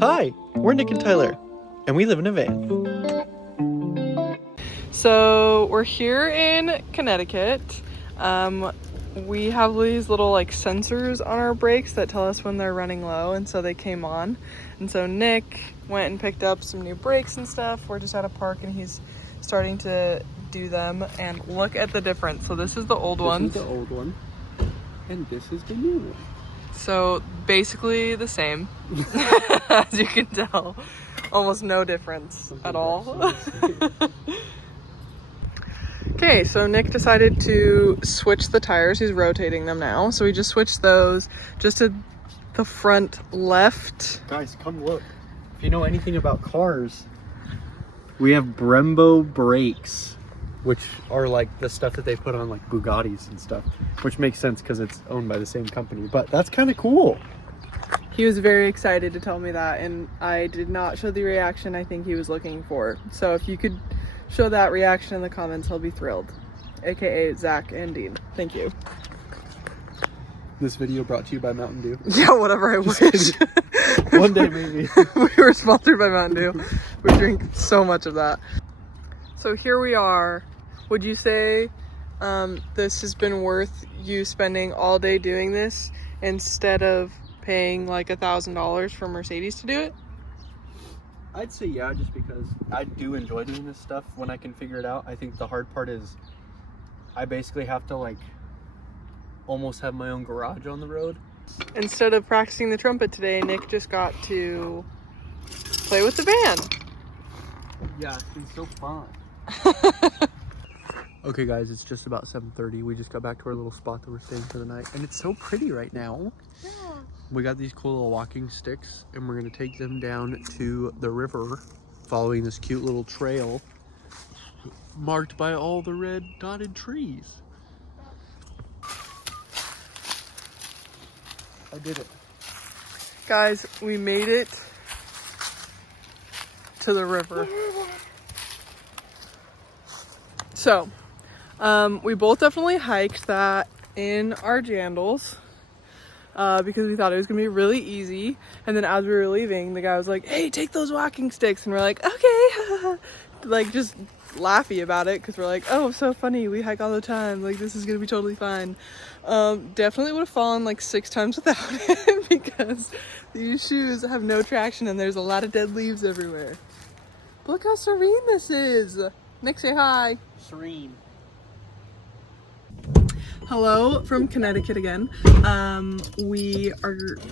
Hi, we're Nick and Tyler, and we live in a van. So we're here in Connecticut. We have these little like sensors on our brakes that tell us when they're running low, and so they came on. And so Nick went and picked up some new brakes and stuff. We're just at a park and he's starting to do them, and look at the difference. So this is the old one. This is the old one, and this is the new one. So basically the same, as you can tell. Almost no difference at all. Okay, so Nick decided to switch the tires. He's rotating them now. So we just switched those just to the front left. Guys, come look. If you know anything about cars, we have Brembo brakes, which are like the stuff that they put on like Bugattis and stuff, which makes sense because it's owned by the same company. But that's kind of cool. He was very excited to tell me that, and I did not show the reaction I think he was looking for. So if you could show that reaction in the comments, he'll be thrilled. AKA Zach and Dean. Thank you. This video brought to you by Mountain Dew. Yeah, whatever, I wish. One day maybe. We were sponsored by Mountain Dew. We drink so much of that. So here we are. Would you say this has been worth you spending all day doing this instead of paying like $1,000 for Mercedes to do it? I'd say yeah, just because I do enjoy doing this stuff when I can figure it out. I think the hard part is I basically have to like almost have my own garage on the road. Instead of practicing the trumpet today, Nick just got to play with the van. Yeah, it's been so fun. Okay guys, it's just about 7:30. We just got back to our little spot that we're staying for the night, and it's so pretty right now. Yeah. We got these cool little walking sticks, and we're gonna take them down to the river, following this cute little trail marked by all the red dotted trees. I did it. Guys, we made it to the river. So, we both definitely hiked that in our jandals because we thought it was gonna be really easy. And then as we were leaving, the guy was like, "Hey, take those walking sticks," and we're like, "Okay," like just laughy about it because we're like, "Oh, so funny. We hike all the time. Like this is gonna be totally fine." Definitely would have fallen like 6 times without it because these shoes have no traction and there's a lot of dead leaves everywhere. But look how serene this is. Nick, say hi. Serene. Hello from Connecticut again. We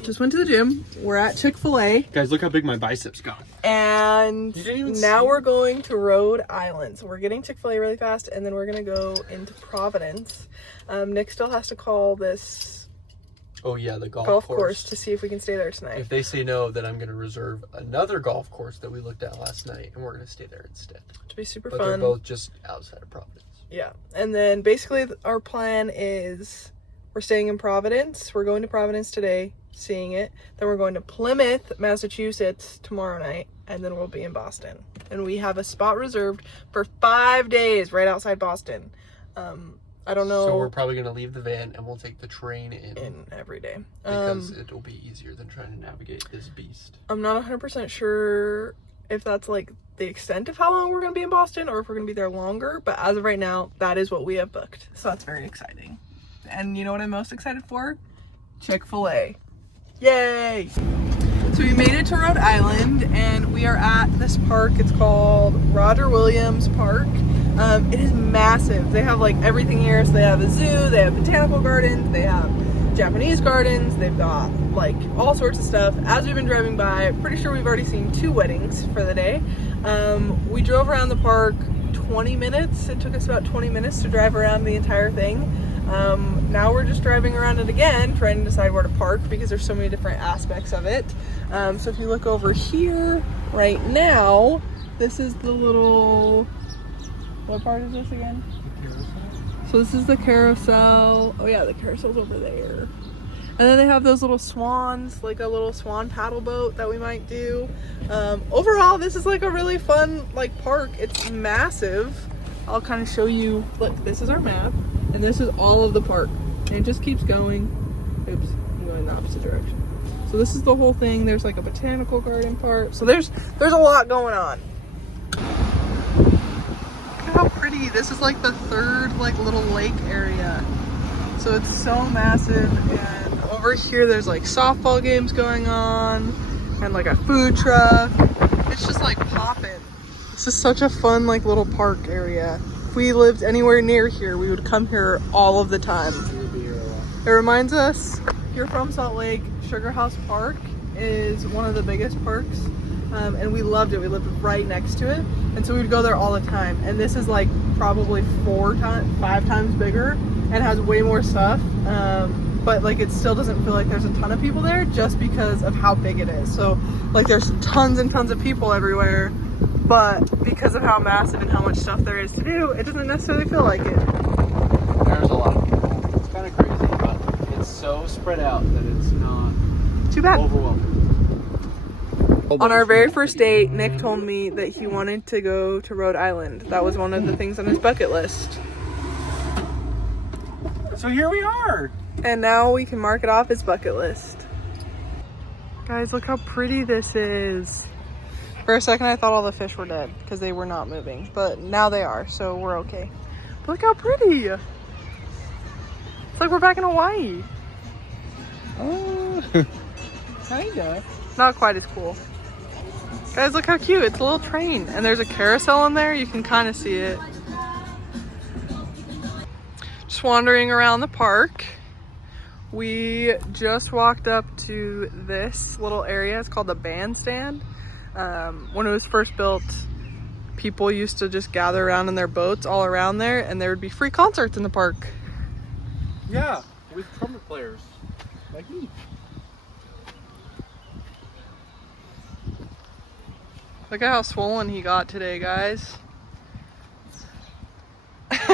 just went to the gym. We're at Chick-fil-A. Guys, look how big my biceps got. And now we're going to Rhode Island. So we're getting Chick-fil-A really fast, and then we're gonna go into Providence. Nick still has to call this the golf course to see if we can stay there tonight. If they say no, then I'm going to reserve another golf course that we looked at last night, and we're going to stay there instead. To be super but fun. They're both just outside of Providence. Yeah, and then basically our plan is we're staying in Providence. We're going to Providence today, seeing it. Then we're going to Plymouth, Massachusetts tomorrow night, and then we'll be in Boston. And we have a spot reserved for 5 days right outside Boston. I don't know. So we're probably going to leave the van and we'll take the train in every day. Because it'll be easier than trying to navigate this beast. I'm not 100% sure if that's like the extent of how long we're going to be in Boston or if we're going to be there longer. But as of right now, that is what we have booked. So that's very exciting. And you know what I'm most excited for? Chick-fil-A. Yay! So we made it to Rhode Island and we are at this park. It's called Roger Williams Park. It is massive. They have like everything here. So they have a zoo, they have botanical gardens, they have Japanese gardens, they've got like all sorts of stuff. As we've been driving by, pretty sure we've already seen 2 weddings for the day. We drove around the park 20 minutes. It took us about 20 minutes to drive around the entire thing. Now we're just driving around it again, trying to decide where to park because there's so many different aspects of it. So if you look over here right now, this is the little, what part is this again? The carousel. So this is the carousel. Oh yeah, the carousel's over there. And then they have those little swans, like a little swan paddle boat that we might do. Overall, this is like a really fun like park. It's massive. I'll kind of show you. Look, this is our map, and this is all of the park. And it just keeps going. Oops, I'm going the opposite direction. So this is the whole thing. There's like a botanical garden part. So there's a lot going on. Look at how pretty. This is like the third like little lake area. So it's so massive, and over here there's like softball games going on and like a food truck. It's just like popping. This is such a fun like little park area. If we lived anywhere near here, we would come here all of the time. It reminds us, if you're from Salt Lake, Sugar House Park is one of the biggest parks, and we loved it. We lived right next to it, and so we would go there all the time. And this is like probably 5 times bigger and has way more stuff, but like it still doesn't feel like there's a ton of people there just because of how big it is. So like there's tons and tons of people everywhere, but because of how massive and how much stuff there is to do, it doesn't necessarily feel like it. There's a lot of people. It's kind of crazy, but it's so spread out that it's not Too bad. overwhelming. On our very first date, Nick told me that he wanted to go to Rhode Island. That was one of the things on his bucket list. So here we are. And now we can mark it off his bucket list. Guys, look how pretty this is. For a second, I thought all the fish were dead because they were not moving, but now they are, so we're okay. But look how pretty. It's like we're back in Hawaii. Oh, kinda. Not quite as cool. Guys, look how cute. It's a little train, and there's a carousel in there. You can kind of see it. Just wandering around the park. We just walked up to this little area. It's called the bandstand. When it was first built, people used to just gather around in their boats all around there, and there would be free concerts in the park. Yeah, with trumpet players like me. Look at how swollen he got today, guys. It's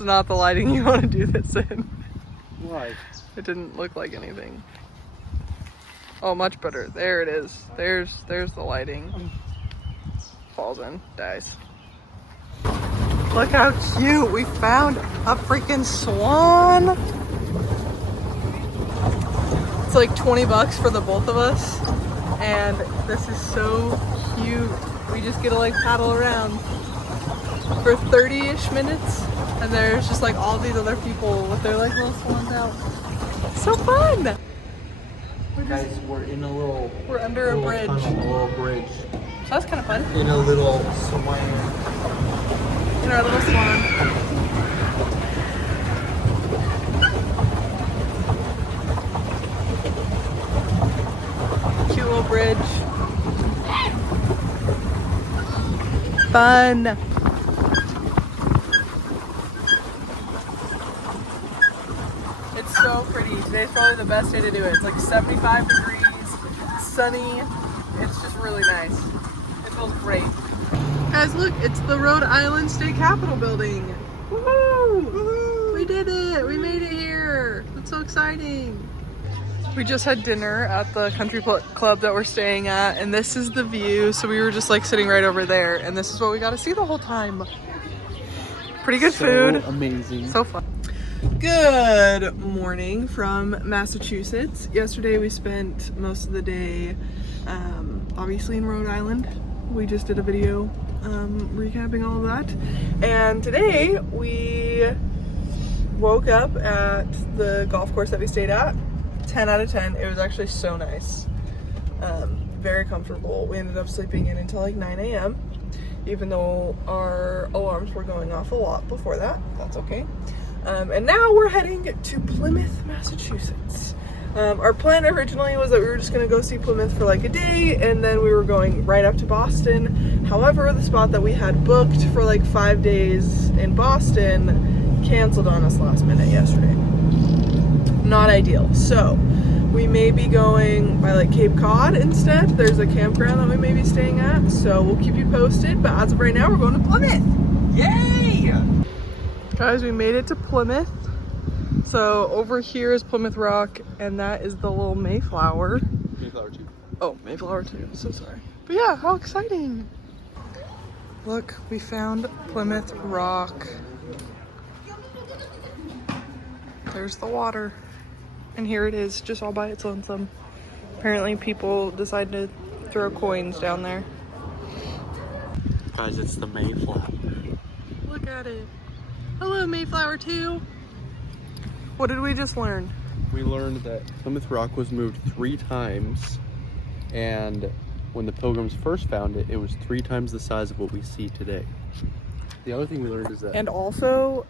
not the lighting you want to do this in. Why? It didn't look like anything. Oh, much better. There it is. There's the lighting. Falls in, dies. Look how cute. We found a freaking swan. It's like $20 for the both of us. And this is so cute. We just get to like paddle around for 30-ish minutes. And there's just like all these other people with their like little swans out. So fun! Guys, we're in a little... We're under a bridge. Tunnel, a little bridge. So that's kind of fun. In a little swan. In our little swan. Cute little bridge. Fun. It's so pretty. Today's probably the best day to do it. It's like 75 degrees, sunny. It's just really nice. It feels great. Guys, look, it's the Rhode Island State Capitol building. Woohoo! Woohoo! We did it! We made it here! That's so exciting. We just had dinner at the country club that we're staying at, and this is the view. So we were just like sitting right over there, and this is what we got to see the whole time. Pretty good food. Amazing. So fun. Good morning from Massachusetts. Yesterday we spent most of the day obviously in Rhode Island. We just did a video recapping all of that. And today we woke up at the golf course that we stayed at. 10 out of 10. It was actually so nice. Very comfortable. We ended up sleeping in until like 9 a.m. even though our alarms were going off a lot before that. That's okay. And now we're heading to Plymouth, Massachusetts. Our plan originally was that we were just gonna go see Plymouth for like a day, and then we were going right up to Boston. However, the spot that we had booked for like 5 days in Boston canceled on us last minute yesterday. Not ideal. So we may be going by like Cape Cod instead. There's a campground that we may be staying at, so we'll keep you posted. But as of right now, we're going to Plymouth. Yay! Guys, we made it to Plymouth. So over here is Plymouth Rock, and that is the little Mayflower. Mayflower 2. Oh, Mayflower 2. So sorry. But yeah, how exciting. Look, we found Plymouth Rock. There's the water. And here it is, just all by its lonesome. Apparently people decide to throw coins down there. Guys, it's the Mayflower. Look at it. Hello, Mayflower 2. What did we just learn? We learned that Plymouth Rock was moved 3 times, and when the Pilgrims first found it, it was 3 times the size of what we see today. The other thing we learned is that... And also,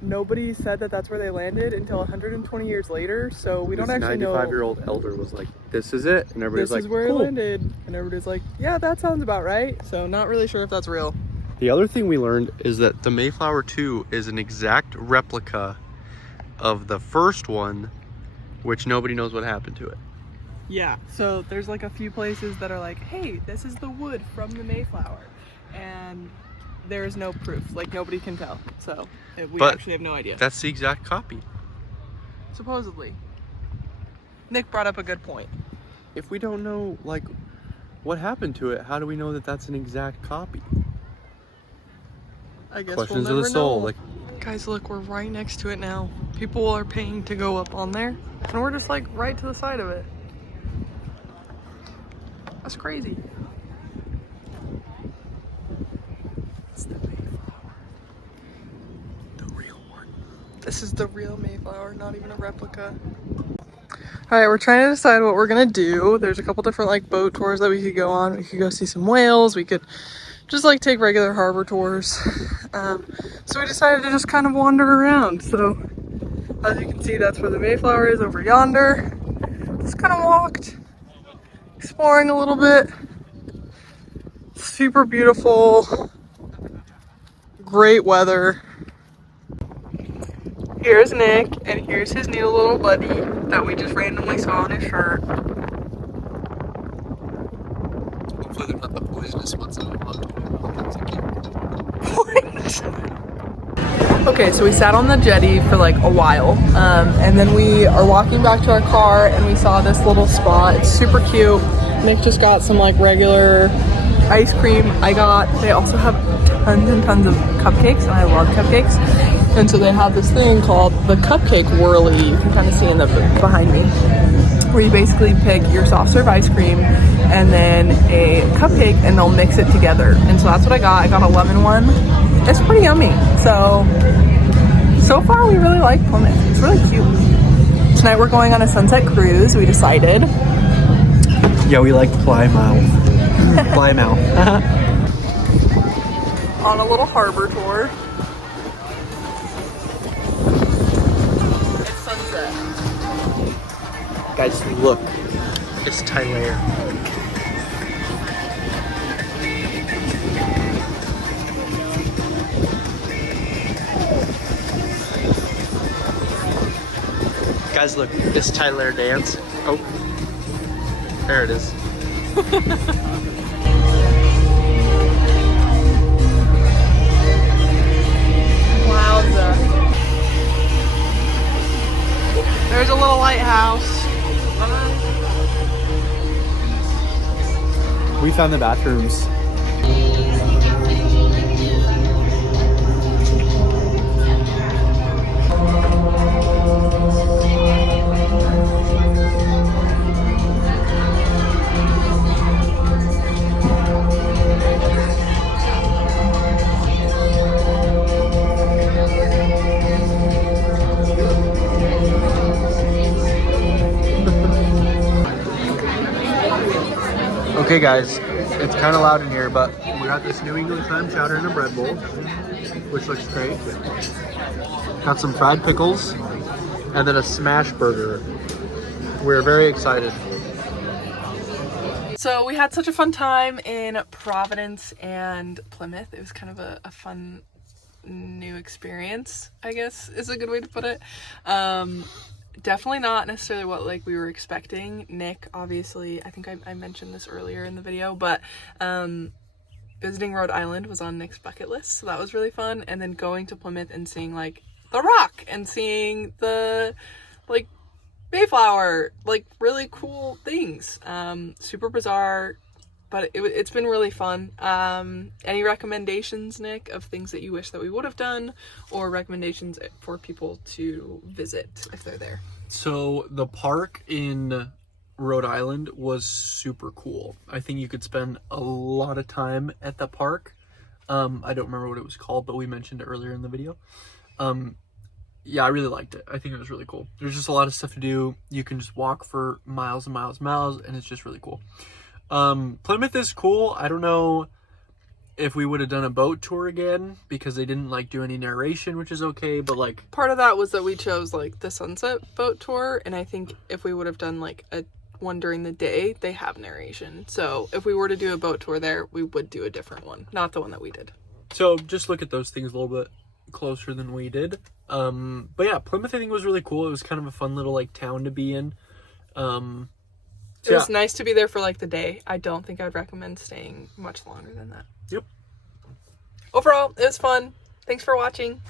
nobody said that that's where they landed until 120 years later, so we don't actually know. This 95-year-old elder was like, this is it, and everybody's like, this is where cool. it landed. And everybody's like, yeah, that sounds about right. So not really sure if that's real. The other thing we learned is that the Mayflower 2 is an exact replica of the first one, which nobody knows what happened to it. Yeah, so there's like a few places that are like, hey, this is the wood from the Mayflower. And there is no proof, like nobody can tell. So we actually have no idea. That's the exact copy. Supposedly. Nick brought up a good point. If we don't know, like, what happened to it, how do we know that that's an exact copy? I guess Questions we'll of the never soul. know. Like, guys, look, we're right next to it now. People are paying to go up on there, and we're just like right to the side of it. That's crazy. it's the Mayflower. The real one. This is the real Mayflower, not even a replica. All right, we're trying to decide what we're gonna do. There's a couple different like boat tours that we could go on. We could go see some whales. We could just like take regular harbor tours. So we decided to just kind of wander around. So as you can see, that's where the Mayflower is over yonder. Just kind of walked, exploring a little bit. Super beautiful, great weather. Here's Nick, and here's his new little buddy that we just randomly saw on his shirt. Hopefully they're not the poisonous ones that I want. Okay, so we sat on the jetty for like a while, and then we are walking back to our car, and we saw this little spot. It's super cute. Nick just got some like regular ice cream. They also have tons and tons of cupcakes, and I love cupcakes. And so they have this thing called the cupcake whirly. You can kind of see in the behind me, where you basically pick your soft serve ice cream and then a cupcake, and they'll mix it together. And so that's what I got. I got a lemon one. It's pretty yummy. So far we really like Plymouth. It's really cute. Tonight we're going on a sunset cruise, we decided. Yeah, we like Plymouth. Plymouth. On a little harbor tour. It's sunset. Guys, look. It's Tyler. Guys, look. It's Tyler dance. Oh. There it is. Wowza. There's a little lighthouse. We found the bathrooms. Okay guys, it's kind of loud in here, but we got this New England clam chowder in a bread bowl, which looks great. Got some fried pickles, and then a smash burger. We're very excited. So we had such a fun time in Providence and Plymouth. It was kind of a fun new experience, I guess is a good way to put it. Definitely not necessarily what like we were expecting. Nick, obviously, I think I mentioned this earlier in the video, but visiting Rhode Island was on Nick's bucket list, so that was really fun. And then going to Plymouth and seeing like the Rock and seeing the like Mayflower, like really cool things. Super bizarre, but it's been really fun. Any recommendations, Nick, of things that you wish that we would have done, or recommendations for people to visit if they're there? So the park in Rhode Island was super cool. I think you could spend a lot of time at the park. I don't remember what it was called, but we mentioned it earlier in the video. Yeah, I really liked it. I think it was really cool. There's just a lot of stuff to do. You can just walk for miles and miles and miles, and it's just really cool. Plymouth is cool. I don't know if we would have done a boat tour again because they didn't like do any narration, which is okay, but like part of that was that we chose like the sunset boat tour, and I think if we would have done like a one during the day, they have narration. So if we were to do a boat tour there, we would do a different one, not the one that we did. So just look at those things a little bit closer than we did. But yeah, Plymouth I think was really cool. It was kind of a fun little like town to be in. It was nice to be there for like the day. I don't think I'd recommend staying much longer than that. Yep. Overall, it was fun. Thanks for watching.